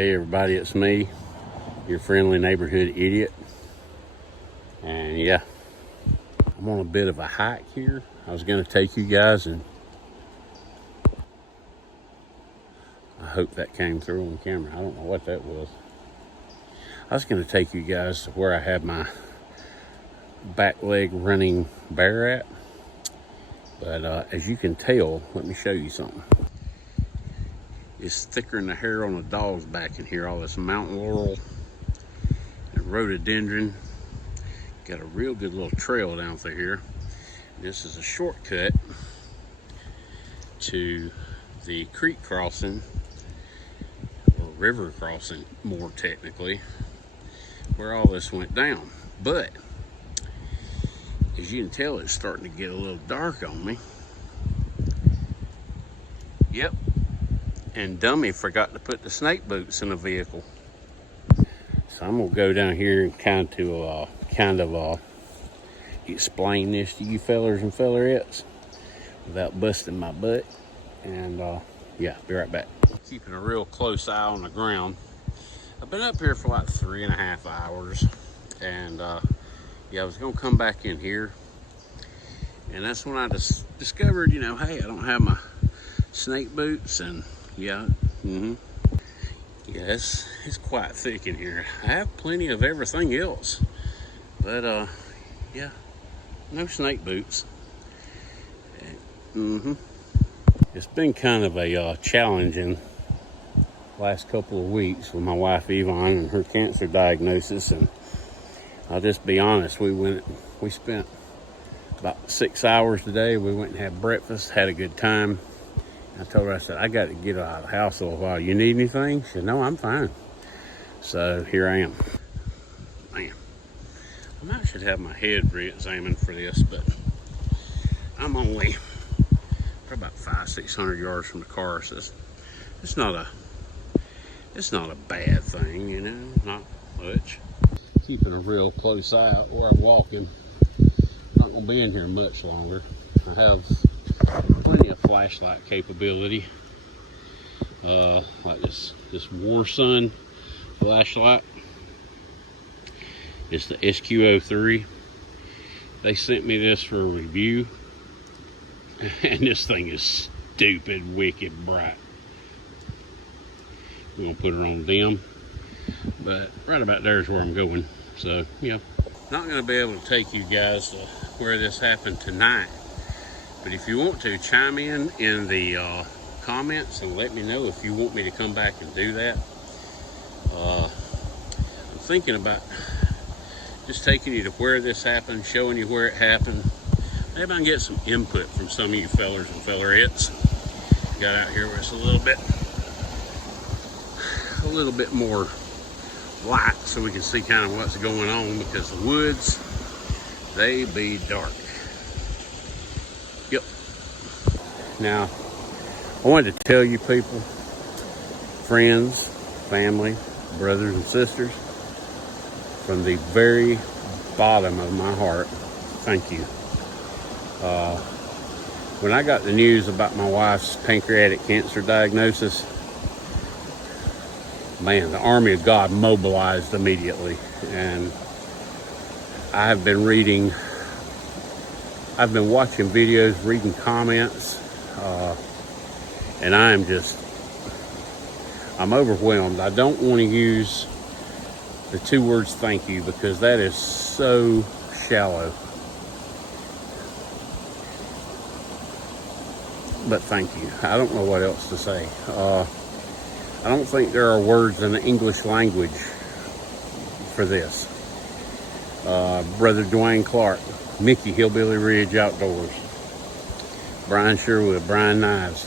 Hey everybody, it's me, your friendly neighborhood idiot. And yeah, I'm on a bit of a hike here. I was gonna take you guys, and I hope that came through on camera. I don't know what that was. I was gonna take you guys to where I have my back leg running bear at. But as you can tell, let me show you something. It's thicker than the hair on a dog's back in here. All this mountain laurel and rhododendron. Got a real good little trail down through here. This is a shortcut to the creek crossing, or river crossing more technically, where all this went down. But as you can tell, it's starting to get a little dark on me. Yep. And dummy forgot to put the snake boots in the vehicle. So I'm gonna go down here and kind of explain this to you fellers and fellerettes without busting my butt. And yeah, be right back. Keeping a real close eye on the ground. I've been up here for like 3.5 hours, and yeah, I was gonna come back in here, and that's when I discovered, you know, hey, I don't have my snake boots. And yeah, yes, it's quite thick in here. I have plenty of everything else, but yeah, no snake boots. It's been kind of a challenging last couple of weeks with my wife Yvonne and her cancer diagnosis. And I'll just be honest, we spent about 6 hours today. We went and had breakfast, had a good time. I told her, I said, I got to get out of the house a little while. You need anything? She said, no, I'm fine. So here I am. Man, I might should have my head re-examined for this, but I'm only probably about 500-600 yards from the car. So it's not a bad thing, you know, not much. Keeping a real close eye out where I'm walking. Not gonna be in here much longer. I have plenty of flashlight capability, like this War Sun flashlight. It's the SQ03. They sent me this for a review, and this thing is stupid wicked bright. We're gonna put her on dim, but right about there is where I'm going. So yeah, not gonna be able to take you guys to where this happened tonight. But if you want to, chime in the comments and let me know if you want me to come back and do that. I'm thinking about just taking you to where this happened, showing you where it happened. Maybe I can get some input from some of you fellers and fellerettes. Got out here where it's a little bit more light, so we can see kind of what's going on, because the woods, they be dark. Yep. Now, I wanted to tell you people, friends, family, brothers and sisters, from the very bottom of my heart, thank you. When I got the news about my wife's pancreatic cancer diagnosis, man, the army of God mobilized immediately. And I've been watching videos, reading comments, and I'm overwhelmed. I don't want to use the 2 words thank you, because that is so shallow. But thank you. I don't know what else to say. I don't think there are words in the English language for this. Brother Dwayne Clark, Mickey Hillbilly Ridge Outdoors, Brian Sherwood, Brian Knives.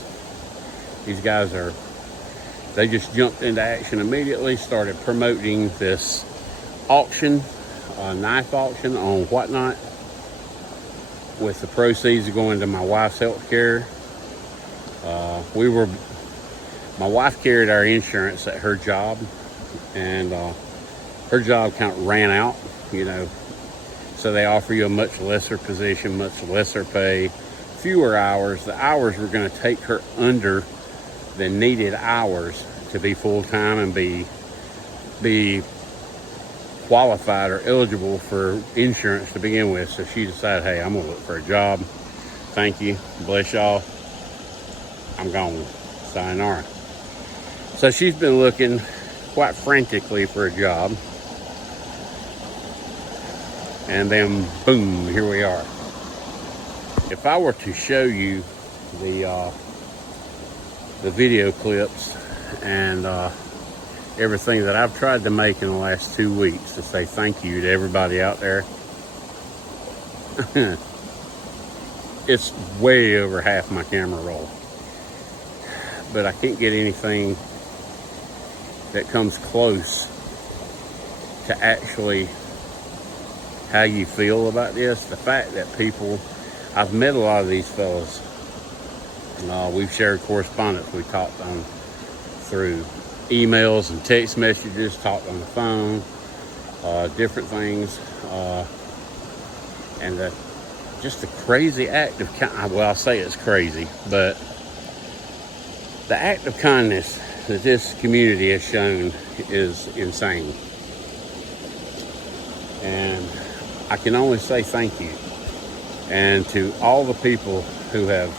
These guys they just jumped into action immediately, started promoting this auction, knife auction on Whatnot, with the proceeds going to my wife's health care. My wife carried our insurance at her job, and her job kind of ran out, you know, so they offer you a much lesser position, much lesser pay, fewer hours. The hours were going to take her under the needed hours to be full-time and be qualified or eligible for insurance to begin with. So she decided, hey, I'm gonna look for a job. Thank you, bless y'all, I'm gone, sayonara. So she's been looking quite frantically for a job, and then boom, here we are. If I were to show you the video clips and everything that I've tried to make in the last 2 weeks to say thank you to everybody out there, it's way over half my camera roll. But I can't get anything that comes close to actually how you feel about this. The fact that people, I've met a lot of these fellas. We've shared correspondence. We talked on through emails and text messages, talked on the phone, different things, and just the crazy act of well, I'll say it's crazy, but the act of kindness that this community has shown is insane. And I can only say thank you. And to all the people who have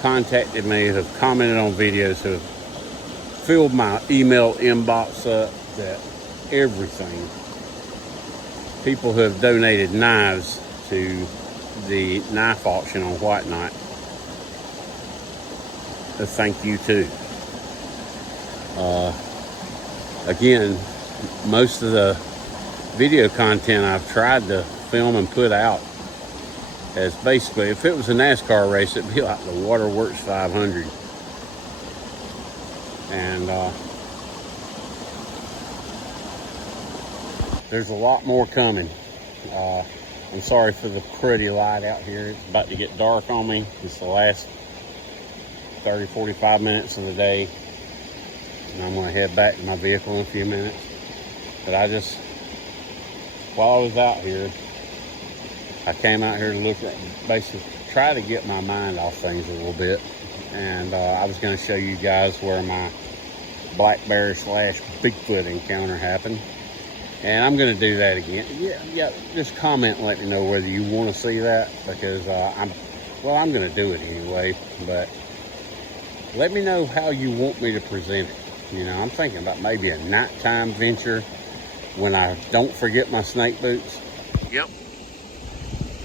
contacted me, who have commented on videos, who have filled my email inbox up, that everything. People who have donated knives to the knife auction on White Night, thank you too. Again, most of the video content I've tried to film and put out as basically, if it was a NASCAR race, it'd be like the Waterworks 500. And there's a lot more coming. I'm sorry for the pretty light out here. It's about to get dark on me. It's the last 30-45 minutes of the day, and I'm going to head back to my vehicle in a few minutes. But while I was out here, I came out here to look at, basically try to get my mind off things a little bit. And I was going to show you guys where my black bear / BigFoot encounter happened. And I'm going to do that again. Yeah, just comment and let me know whether you want to see that, because I'm going to do it anyway. But let me know how you want me to present it. You know, I'm thinking about maybe a nighttime venture when I don't forget my snake boots. Yep.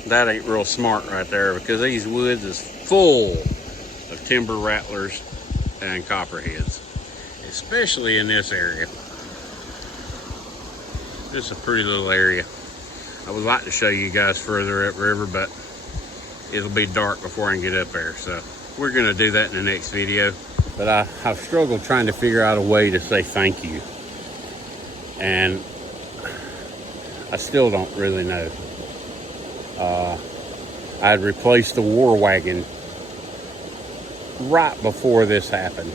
That ain't real smart right there, because these woods is full of timber rattlers and copperheads, especially in this area. This is a pretty little area. I would like to show you guys further upriver, but it'll be dark before I can get up there. So we're gonna do that in the next video. But I've struggled trying to figure out a way to say thank you. And I still don't really know. I'd replaced the war wagon right before this happened.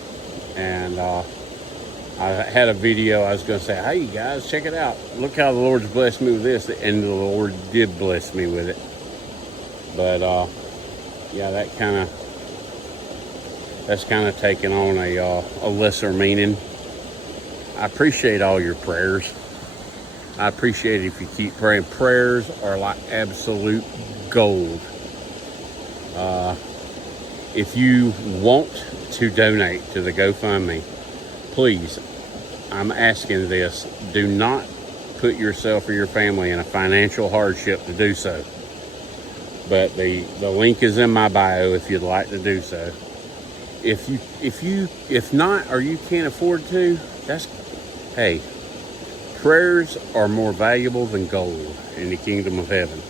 And I had a video, I was going to say, hey guys, check it out. Look how the Lord's blessed me with this. And the Lord did bless me with it. But yeah, that's kind of taken on a lesser meaning. I appreciate all your prayers. I appreciate it if you keep praying. Prayers are like absolute gold. If you want to donate to the GoFundMe, please, I'm asking this, do not put yourself or your family in a financial hardship to do so. But the link is in my bio if you'd like to do so. If not, or you can't afford to, hey, prayers are more valuable than gold in the kingdom of heaven.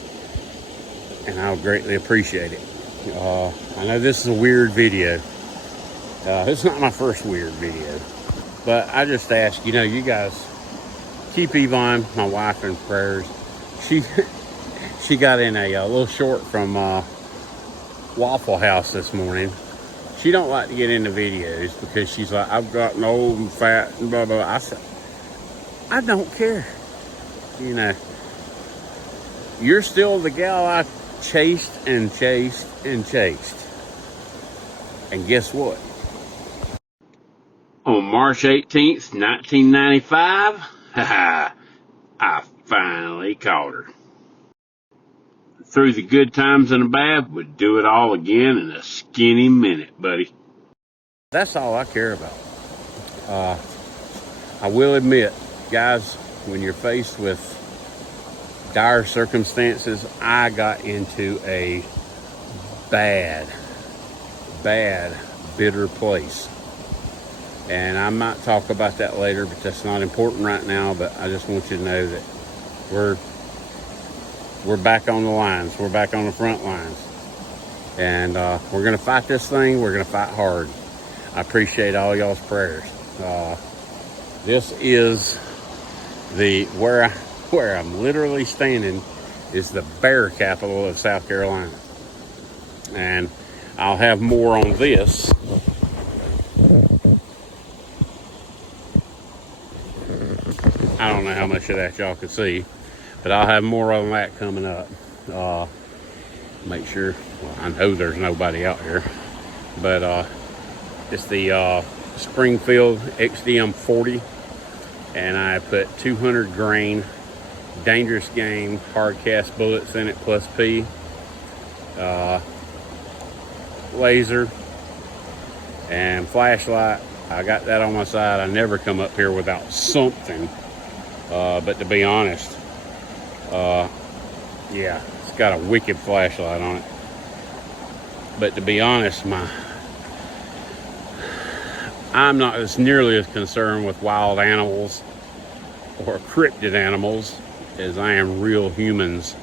And I'll greatly appreciate it. I know this is a weird video. It's not my first weird video. But I just ask, you guys keep Yvonne, my wife, in prayers. She got in a little short from Waffle House this morning. She don't like to get into videos because she's like, I've gotten old and fat and blah, blah, blah. I said, I don't care. You're still the gal I chased and chased and chased. And guess what? On March 18th, 1995, I finally caught her. Through the good times and the bad, would do it all again in a skinny minute, buddy. That's all I care about. I will admit, guys, when you're faced with dire circumstances, I got into a bad, bitter place. And I might talk about that later, but that's not important right now. But I just want you to know that we're back on the lines. We're back on the front lines. And we're going to fight this thing. We're going to fight hard. I appreciate all y'all's prayers. This is where I'm literally standing is the bear capital of South Carolina. And I'll have more on this. I don't know how much of that y'all can see, but I'll have more on that coming up. Make sure, well, I know there's nobody out here, but it's the Springfield XDM 40, and I put 200 grain dangerous game hard cast bullets in it plus P, laser, and flashlight. I got that on my side. I never come up here without something. But to be honest, yeah, it's got a wicked flashlight on it. But to be honest, I'm not as nearly as concerned with wild animals or cryptid animals as I am real humans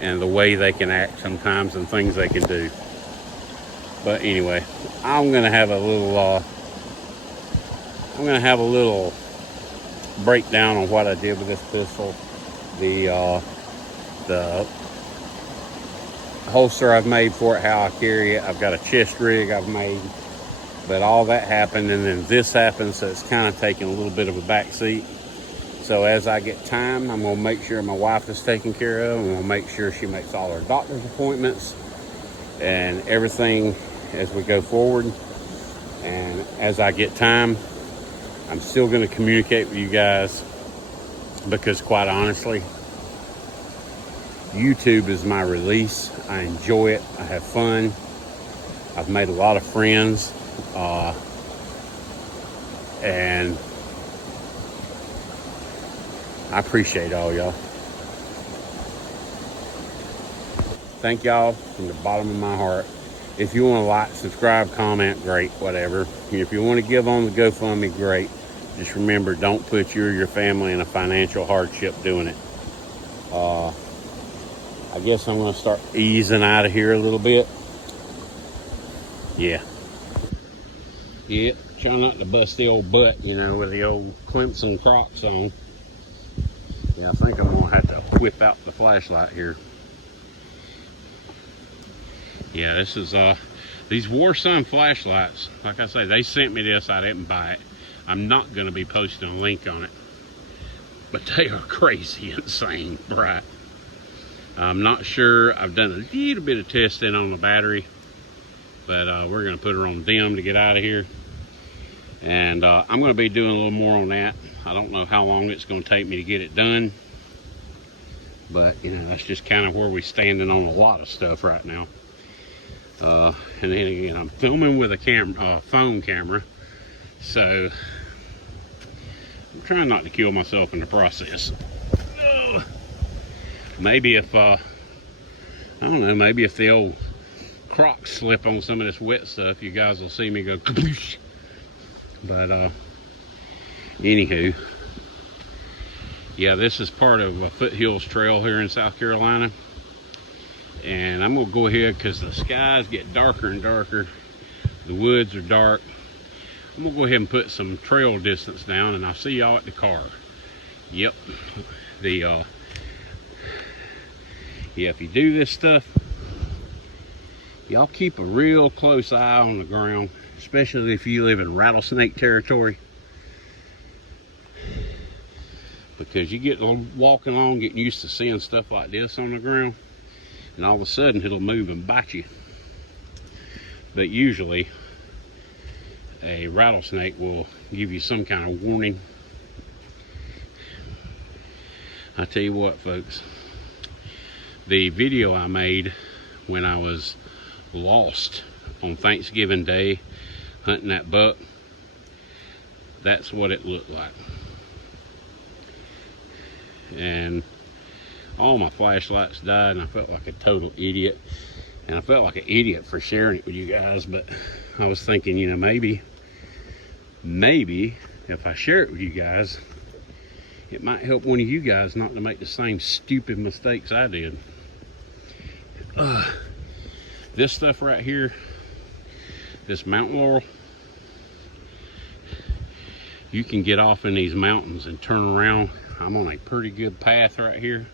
and the way they can act sometimes and things they can do. But anyway, I'm gonna have a little breakdown on what I did with this pistol. The holster I've made for it, how I carry it. I've got a chest rig I've made. But all that happened, and then this happened, so it's kind of taking a little bit of a back seat. So as I get time, I'm going to make sure my wife is taken care of. I'm going to make sure she makes all her doctor's appointments and everything as we go forward. And as I get time, I'm still going to communicate with you guys because, quite honestly, YouTube is my release. I enjoy it. I have fun. I've made a lot of friends. And I appreciate all y'all. Thank y'all from the bottom of my heart. If you want to like, subscribe, comment, great, whatever. If you want to give on the GoFundMe, great. Just remember, don't put you or your family in a financial hardship doing it. I guess I'm going to start easing out of here a little bit. Yeah, try not to bust the old butt, with the old Clemson Crocs on. Yeah, I think I'm going to have to whip out the flashlight here. Yeah, this is, these War Sun flashlights, like I say, they sent me this, I didn't buy it. I'm not going to be posting a link on it. But they are crazy, insane bright. I'm not sure, I've done a little bit of testing on the battery. But we're going to put her on dim to get out of here. And I'm going to be doing a little more on that. I don't know how long it's going to take me to get it done. But, that's just kind of where we're standing on a lot of stuff right now. And then again, I'm filming with a phone camera. So, I'm trying not to kill myself in the process. Maybe if, I don't know, maybe if the old Crocs slip on some of this wet stuff, you guys will see me go kaboosh. But anywho, yeah, this is part of a Foothills Trail here in South Carolina, and I'm gonna go ahead because the skies get darker and darker, the woods are dark. I'm gonna go ahead and put some trail distance down, and I'll see y'all at the car. Yep, yeah, if you do this stuff, y'all keep a real close eye on the ground, especially if you live in rattlesnake territory. Because you get walking along, getting used to seeing stuff like this on the ground, and all of a sudden it'll move and bite you. But usually, a rattlesnake will give you some kind of warning. I tell you what, folks, the video I made when I was lost on Thanksgiving Day hunting that buck, that's what it looked like. And all my flashlights died, and I felt like a total idiot. And I felt like an idiot for sharing it with you guys, but I was thinking, you know, maybe if I share it with you guys, it might help one of you guys not to make the same stupid mistakes I did. This stuff right here, this mountain laurel, you can get off in these mountains and turn around. I'm on a pretty good path right here.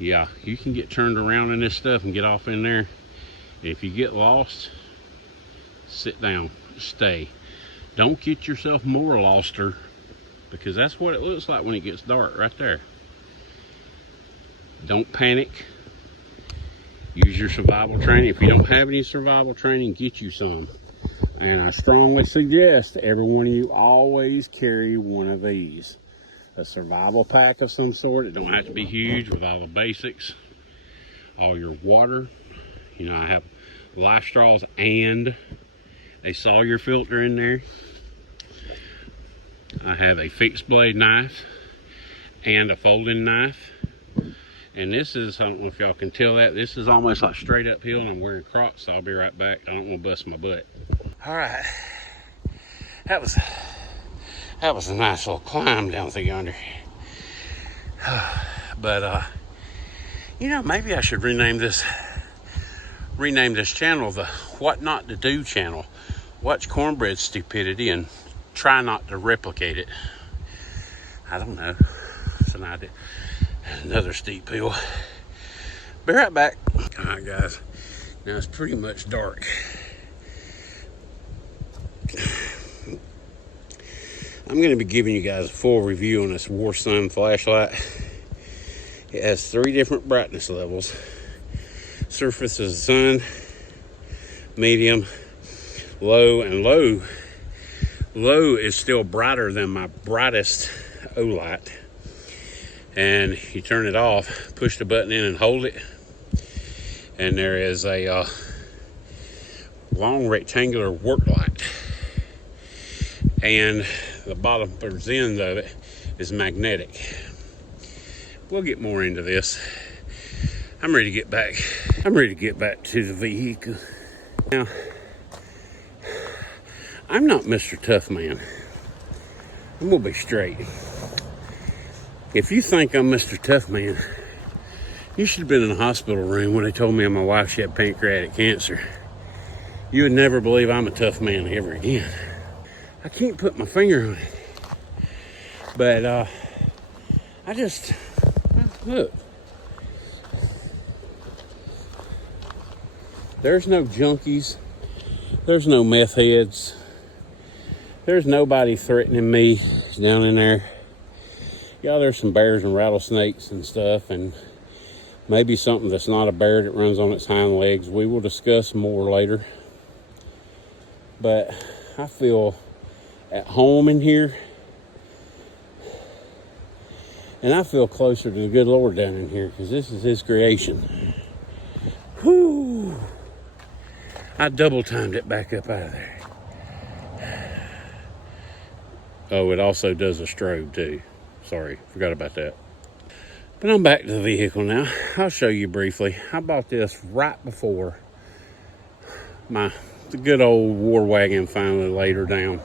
Yeah, you can get turned around in this stuff and get off in there. If you get lost, sit down, stay. Don't get yourself more loster, because that's what it looks like when it gets dark right there. Don't panic. Use your survival training. If you don't have any survival training, get you some. And I strongly suggest every one of you always carry one of these. A survival pack of some sort. It don't have to be huge, with all the basics. All your water. You know, I have life straws and a Sawyer filter in there. I have a fixed blade knife and a folding knife. And this is, I don't know if y'all can tell that, this is almost like straight uphill, and I'm wearing Crocs, so I'll be right back. I don't want to bust my butt. All right. That was a nice little climb down through yonder. But, you know, maybe I should rename this channel the What Not to Do channel. Watch cornbread stupidity and try not to replicate it. I don't know. It's an idea. Another steep hill. Be right back. All right, guys. Now it's pretty much dark. I'm going to be giving you guys a full review on this War Sun flashlight. It has 3 different brightness levels. Surface of the sun, medium, low, and low. Low is still brighter than my brightest O-light. And you turn it off, push the button in and hold it. And there is a long rectangular work light. And the bottom end of it is magnetic. We'll get more into this. I'm ready to get back. I'm ready to get back to the vehicle. Now, I'm not Mr. Tough Man. I'm gonna be straight. If you think I'm Mr. Tough Man, you should have been in the hospital room when they told me my wife had pancreatic cancer. You would never believe I'm a tough man ever again. I can't put my finger on it. But, I just, look. There's no junkies. There's no meth heads. There's nobody threatening me down in there. Yeah, there's some bears and rattlesnakes and stuff, and maybe something that's not a bear that runs on its hind legs. We will discuss more later. But I feel at home in here, and I feel closer to the good Lord down in here, because this is His creation. Whew! I double timed it back up out of there. Oh, it also does a strobe too. Sorry, forgot about that. But I'm back to the vehicle now. I'll show you briefly. I bought this right before the good old war wagon finally laid her down.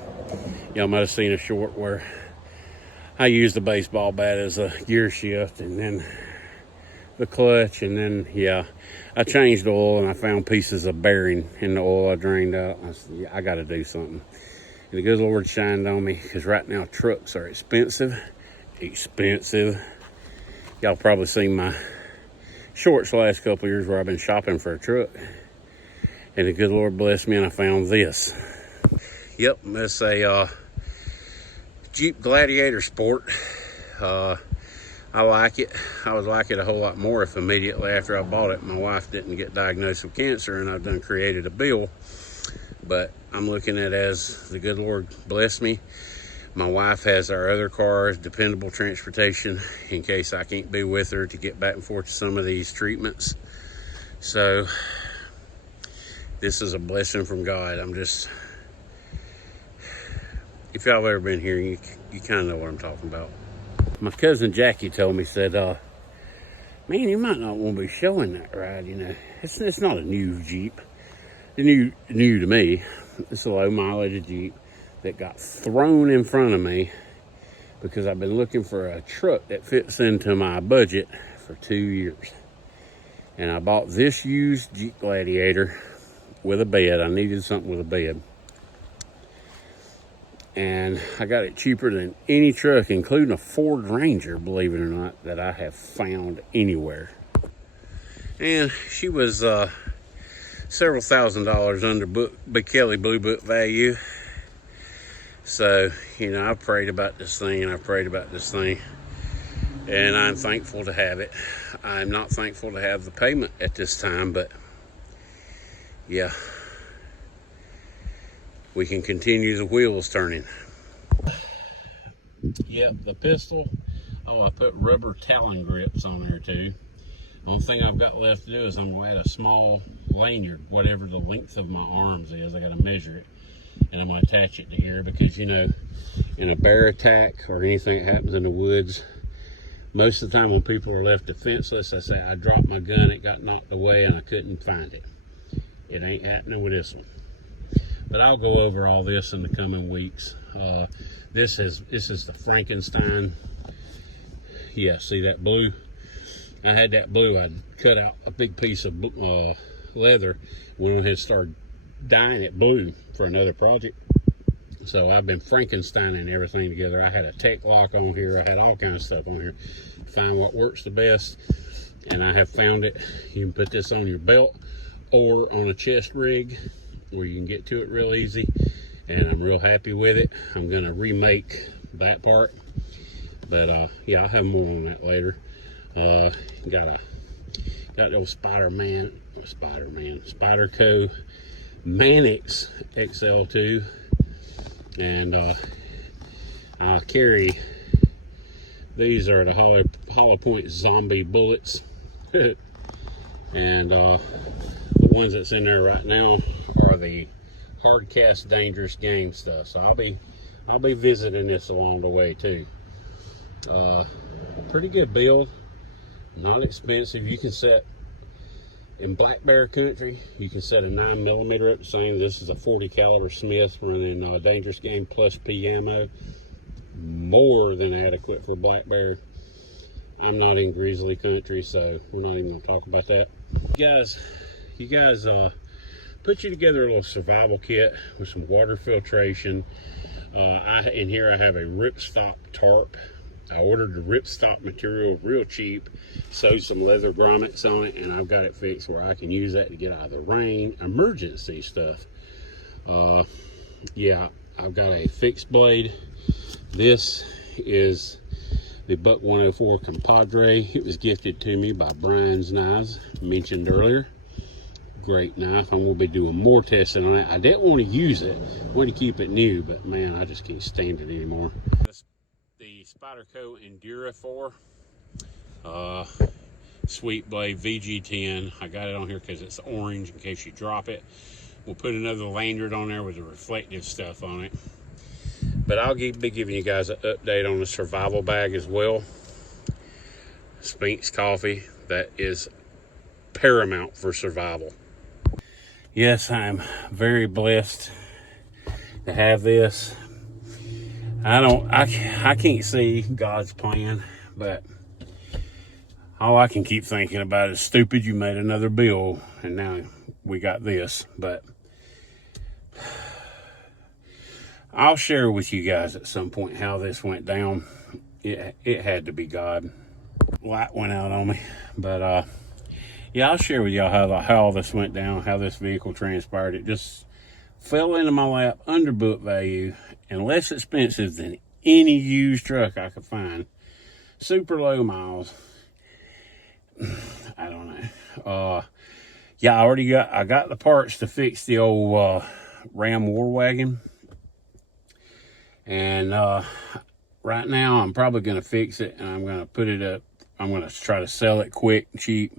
Y'all might have seen a short where I used the baseball bat as a gear shift, and then the clutch, and then, yeah, I changed oil, and I found pieces of bearing in the oil I drained out. I said, yeah, I got to do something. And the good Lord shined on me, because right now trucks are expensive. Y'all probably seen my shorts the last couple of years where I've been shopping for a truck. And the good Lord blessed me, and I found this. Yep, it's a Jeep Gladiator Sport. I I like it. I would like it a whole lot more if immediately after I bought it, my wife didn't get diagnosed with cancer and I've done created a bill. But I'm looking at it as the good Lord bless me. My wife has our other cars, dependable transportation in case I can't be with her to get back and forth to some of these treatments. So this is a blessing from God. If y'all have ever been here, you kind of know what I'm talking about. My cousin Jackie told me, said, man, you might not want to be showing that ride, you know. It's not a new Jeep. New to me. It's a low mileage Jeep that got thrown in front of me because I've been looking for a truck that fits into my budget for 2 years. And I bought this used Jeep Gladiator with a bed. I needed something with a bed. And I got it cheaper than any truck, including a Ford Ranger, believe it or not, that I have found anywhere. And she was several $1,000s under Big Kelly Blue Book value. So, you know, I prayed about this thing and I prayed about this thing. And I'm thankful to have it. I'm not thankful to have the payment at this time, but yeah. We can continue the wheels turning. Yep, the pistol. Oh, I put rubber Talon grips on there too. Only thing I've got left to do is I'm going to add a small lanyard, whatever the length of my arms is. I got to measure it, and I'm going to attach it to here because, you know, in a bear attack or anything that happens in the woods, most of the time when people are left defenseless, I say I dropped my gun, it got knocked away, and I couldn't find it. It ain't happening with this one. But I'll go over all this in the coming weeks. This is the Frankenstein. Yeah, see that blue? I had that blue. I cut out a big piece of leather. Went ahead and started dyeing it blue for another project. So I've been Frankensteining everything together. I had a tech lock on here. I had all kinds of stuff on here to find what works the best. And I have found it. You can put this on your belt or on a chest rig, where you can get to it real easy, and I'm real happy with it. I'm going to remake that part, but yeah, I'll have more on that later. Got the old Spyderco Mannix XL2, and I'll carry, these are the hollow point zombie bullets. And the ones that's in there right now are the hard cast dangerous game stuff. So I'll be visiting this along the way too. Pretty good build, not expensive. You can set in black bear country, you can set a 9mm up the same. This is a 40 caliber Smith running dangerous game plus P ammo, more than adequate for black bear. I'm not in grizzly country, so we're not even gonna talk about that. You guys put you together a little survival kit with some water filtration. In here I have a ripstop tarp. I ordered the ripstop material real cheap, sewed some leather grommets on it, and I've got it fixed where I can use that to get out of the rain, emergency stuff. Yeah, I've got a fixed blade. This is the Buck 104 Compadre. It was gifted to me by Brian's Knives, mentioned earlier. Great knife. I'm going to be doing more testing on it. I didn't want to use it. I wanted to keep it new, but man, I just can't stand it anymore. The Spyderco Endura 4 Sweet Blade VG10. I got it on here because it's orange in case you drop it. We'll put another lanyard on there with the reflective stuff on it. But I'll be giving you guys an update on the survival bag as well. Spink's coffee, that is paramount for survival. Yes, I'm very blessed to have this. I can't see God's plan, but all I can keep thinking about is, stupid, you made another bill and now we got this. But I'll share with you guys at some point how this went down. It had to be God. Light went out on me, but yeah, I'll share with y'all how all this went down, how this vehicle transpired. It just fell into my lap under book value and less expensive than any used truck I could find. super low miles. I don't know. Yeah, I got the parts to fix the old Ram War Wagon. And right now I'm probably going to fix it, and I'm going to put it up. I'm going to try to sell it quick and cheap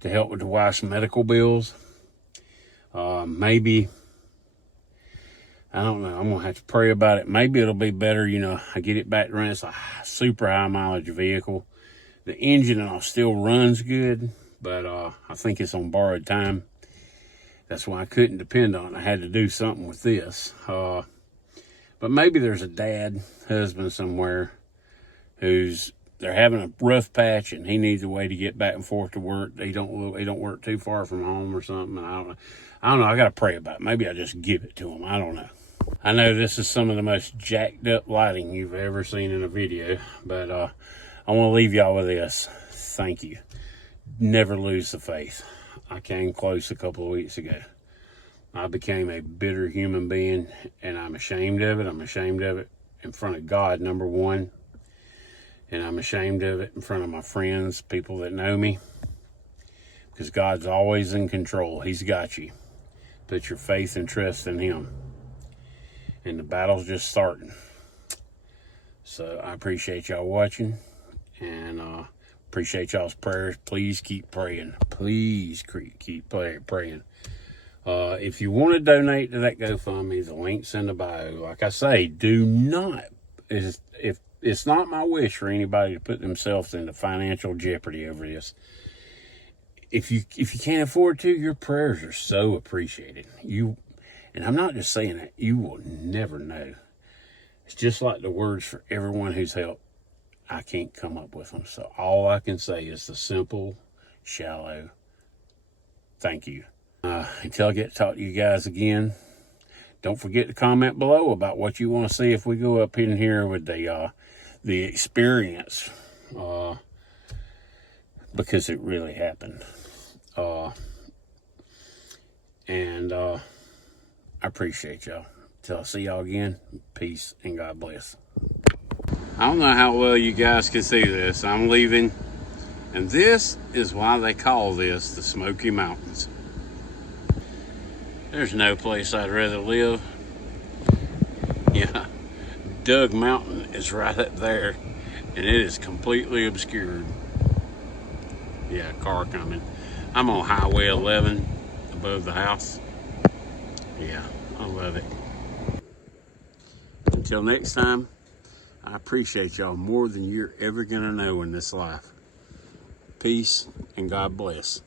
to help with the wife's medical bills. Maybe, I don't know, I'm going to have to pray about it. Maybe it'll be better, you know, I get it back to run. It's a super high mileage vehicle. The engine still runs good, but I think it's on borrowed time. That's why I couldn't depend on it. I had to do something with this. But maybe there's a dad, husband somewhere they're having a rough patch, and he needs a way to get back and forth to work. He don't work too far from home or something. I don't know. I got to pray about it. Maybe I just give it to him. I don't know. I know this is some of the most jacked up lighting you've ever seen in a video, but I want to leave y'all with this. Thank you. Never lose the faith. I came close a couple of weeks ago. I became a bitter human being, and I'm ashamed of it. I'm ashamed of it in front of God, number one. And I'm ashamed of it in front of my friends, people that know me. Because God's always in control. He's got you. Put your faith and trust in Him. And the battle's just starting. So I appreciate y'all watching. And appreciate y'all's prayers. Please keep praying. Please keep praying. If you want to donate to that GoFundMe, the link's in the bio. Like I say, do not, if it's not my wish for anybody to put themselves into financial jeopardy over this. If you can't afford to, your prayers are so appreciated. And I'm not just saying that, you will never know. It's just like the words for everyone who's helped. I can't come up with them. So all I can say is the simple, shallow thank you. Until I get to talk to you guys again, don't forget to comment below about what you want to see if we go up in here with the experience, because it really happened. And I appreciate y'all. Till I see y'all again, peace and God bless. I don't know how well you guys can see this. I'm leaving, and this is why they call this the Smoky Mountains. There's no place I'd rather live. Yeah, Doug Mountain is right up there, and it is completely obscured. Yeah, car coming. I'm on Highway 11 above the house. Yeah, I love it. Until next time, I appreciate y'all more than you're ever gonna know in this life. Peace and God bless.